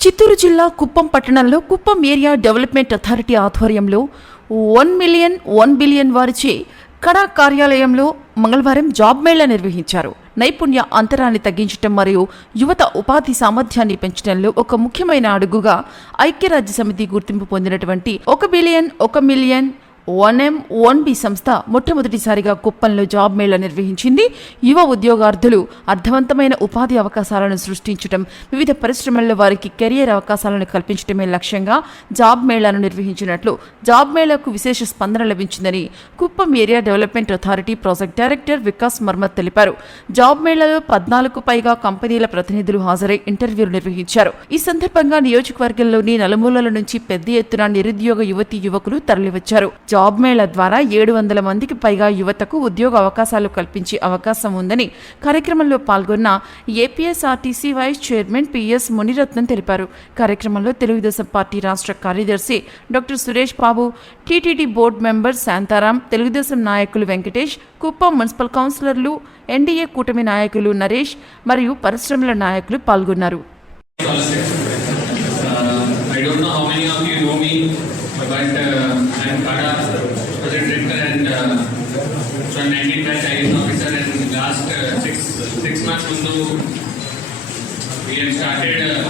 చిత్తూరు జిల్లా కుప్పం పట్టణంలో Kuppam area development authority ఆధ్వర్యంలో వన్ మిలియన్ వన్ బిలియన్ వారిచే కడా కార్యాలయంలో మంగళవారం జాబ్ మేళా నిర్వహించారు. నైపుణ్య అంతరాన్ని తగ్గించడం మరియు యువత ఉపాధి సామర్థ్యాన్ని పెంచడంలో ఒక ముఖ్యమైన అడుగుగా ఐక్యరాజ్య సమితి గుర్తింపు పొందినటువంటి ఒక బిలియన్ ఒక మిలియన్ వన్ఎం వన్ బి సంస్థ మొట్టమొదటిసారిగా కుప్పంలో జాబ్ మేళా నిర్వహించింది. యువ ఉద్యోగార్థులు అర్థవంతమైన ఉపాధి అవకాశాలను సృష్టించడం వివిధ పరిశ్రమల్లో వారికి కెరియర్ అవకాశాలను కల్పించడమే లక్ష్యంగా జాబ్ మేళాను నిర్వహించినట్లు జాబ్ మేళాకు విశేష స్పందన లభించిందని Kuppam area development authority project director Vikas Marmat తెలిపారు. జాబ్ మేళాలో పద్నాలుగు పైగా కంపెనీల ప్రతినిధులు హాజరై ఇంటర్వ్యూలు నిర్వహించారు. ఈ సందర్భంగా నియోజకవర్గంలోని నలుమూలల నుంచి పెద్ద ఎత్తున నిరుద్యోగ యువతి యువకులు తరలివచ్చారు. జాబ్ మేళా ద్వారా ఏడు వందల మందికి పైగా యువతకు ఉద్యోగ అవకాశాలు కల్పించే అవకాశం ఉందని కార్యక్రమంలో పాల్గొన్న APSRTC vice chairman PS Muniratnam తెలిపారు. కార్యక్రమంలో తెలుగుదేశం పార్టీ రాష్ట్ర కార్యదర్శి doctor Suresh Babu TTD board member Shantaram Telugu Desam నాయకులు వెంకటేష్ కుప్పం మున్సిపల్ కౌన్సిలర్లు ఎన్డీఏ కూటమి నాయకులు నరేష్ మరియు పరిశ్రమల నాయకులు పాల్గొన్నారు. I don't know how many of you know me, but uh, am Pada, President Director and uh, so I'm 19 IAS officer and last uh, six, six months Mundu we have started uh,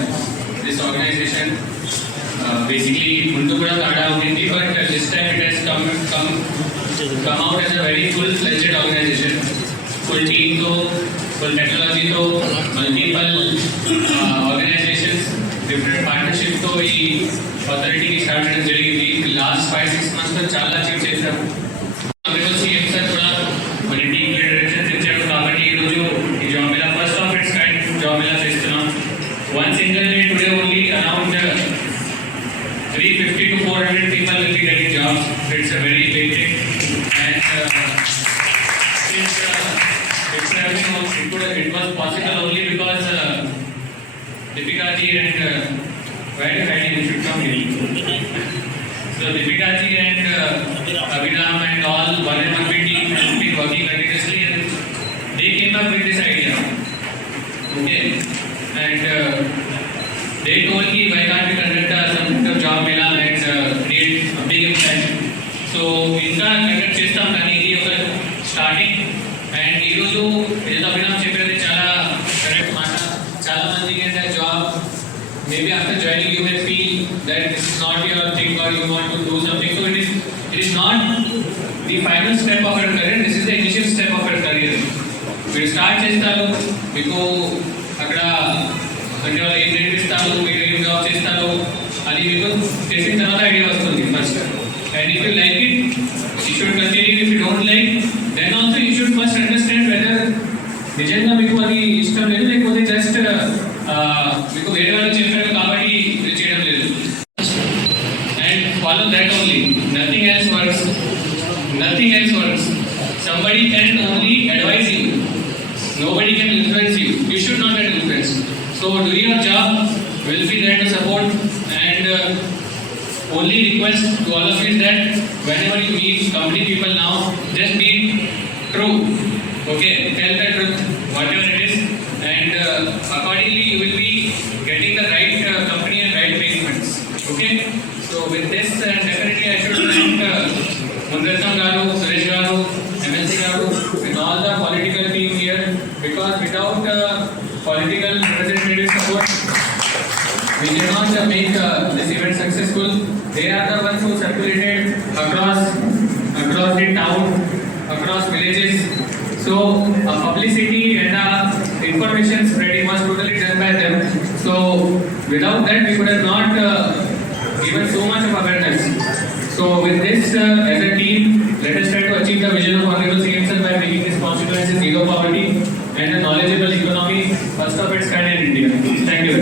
this organization. Uh, basically Mundu Kuda Kada Unity, but uh, this time it has come, come, come out as a very full-fledged organization. Full team though, full technology though, multiple uh, organizations, different partnerships. ఈ అథారిటీకి start చేయడం జరిగింది last five six months లో చాలా achieve చేశాము అందులో CM sir కూడా మన team directions ఇచ్చాడు కాబట్టి ఈ రోజు ఈ జాబ్ ఇలా first of its kind job ఇలా చేస్తున్నాం one single day today only around three fifty to four hundred people will be getting jobs it's a very big thing and it's happening on- it could it was possible only because uh, Deepika ji and uh, where did I you should come here. So Deepika ji and uh, Abhidam and all one and one team has been working continuously and they came up with this idea. Okay, and uh, they told me why can't we conduct uh, some kind of job mela and uh, create a big impact. So ఇంకా conduct చేస్తాం కానీ ఇది ఒక starting and ఈరోజు ఏదో అభిరామ్ చెప్పేది చాలా correct మాట చాలా మందికి అంటే Maybe after joining you may feel that this is not your thing or you want to do something. So it is it is not the final step of your career, this is the initial step of your career. మీరు start చేస్తారు మీకు అక్కడ అంటే వాళ్ళు ఏం నేర్పిస్తారు మీరు ఏం జాబ్ చేస్తారు అది మీకు చేసిన తర్వాత ఐడియా వస్తుంది first and if you like it you should continue మీకు వేరే వాళ్ళు చెప్పారు కాబట్టి ఇది చేయడం లేదు and follow that only nothing else works nothing else works somebody can only advise you Nobody can influence you. You should not get influenced. So do your job. We'll be there to support. And uh, only request to all of you is that whenever you meet company people now, just be true. Okay, tell the truth, whatever it is, and uh, accordingly you will with this, uh, definitely I should thank uh, Mundratam Garu, Suresh Garu, Garu, and all the political team here because without uh, political representative support, we cannot uh, make uh, this event successful. They are the ones who circulated across across the town, across villages. So uh, publicity and uh, information spreading was totally done by them. So without that, we could have not uh, given so economy, first of its kind in India. Thank you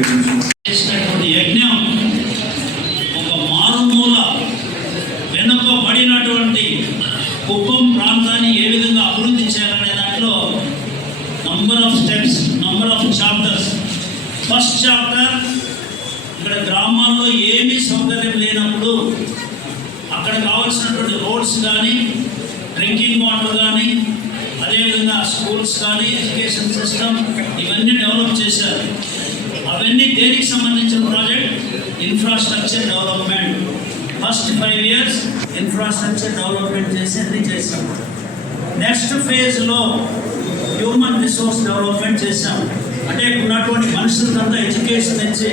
చేసినటువంటి యజ్ఞం ఒక మారుమూల వెనుకబడినటువంటి కుప్పం ప్రాంతాన్ని ఏ విధంగా అభివృద్ధి చేయాలనే దాంట్లో number of steps number of chapters first chapter ఇక్కడ గ్రామాల్లో ఏమీ సౌకర్యం లేనప్పుడు అక్కడ కావాల్సినటువంటి రోడ్స్ కానీ డ్రింకింగ్ వాటర్ కానీ అదేవిధంగా స్కూల్స్ కానీ ఎడ్యుకేషన్ సిస్టమ్ ఇవన్నీ డెవలప్ చేశారు. అవన్నీ దేనికి సంబంధించిన project? Infrastructure development first five years infrastructure development చేసి అన్ని చేశాం. నెక్స్ట్ ఫేజ్లో హ్యూమన్ రిసోర్స్ డెవలప్మెంట్ చేశాం. అంటే ఉన్నటువంటి మనుషులకంతా ఎడ్యుకేషన్ ఇచ్చి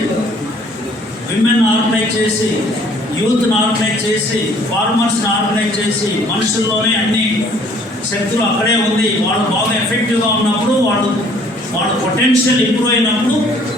విమెన్ ఆర్గనైజ్ చేసి యూత్ని ఆర్గనైజ్ చేసి ఫార్మర్స్ని ఆర్గనైజ్ చేసి మనుషుల్లోనే అన్ని శక్తులు అక్కడే ఉంది. వాళ్ళు బాగా ఎఫెక్టివ్గా ఉన్నప్పుడు వాళ్ళు వాళ్ళ పొటెన్షియల్ ఇంప్రూవ్ అయినప్పుడు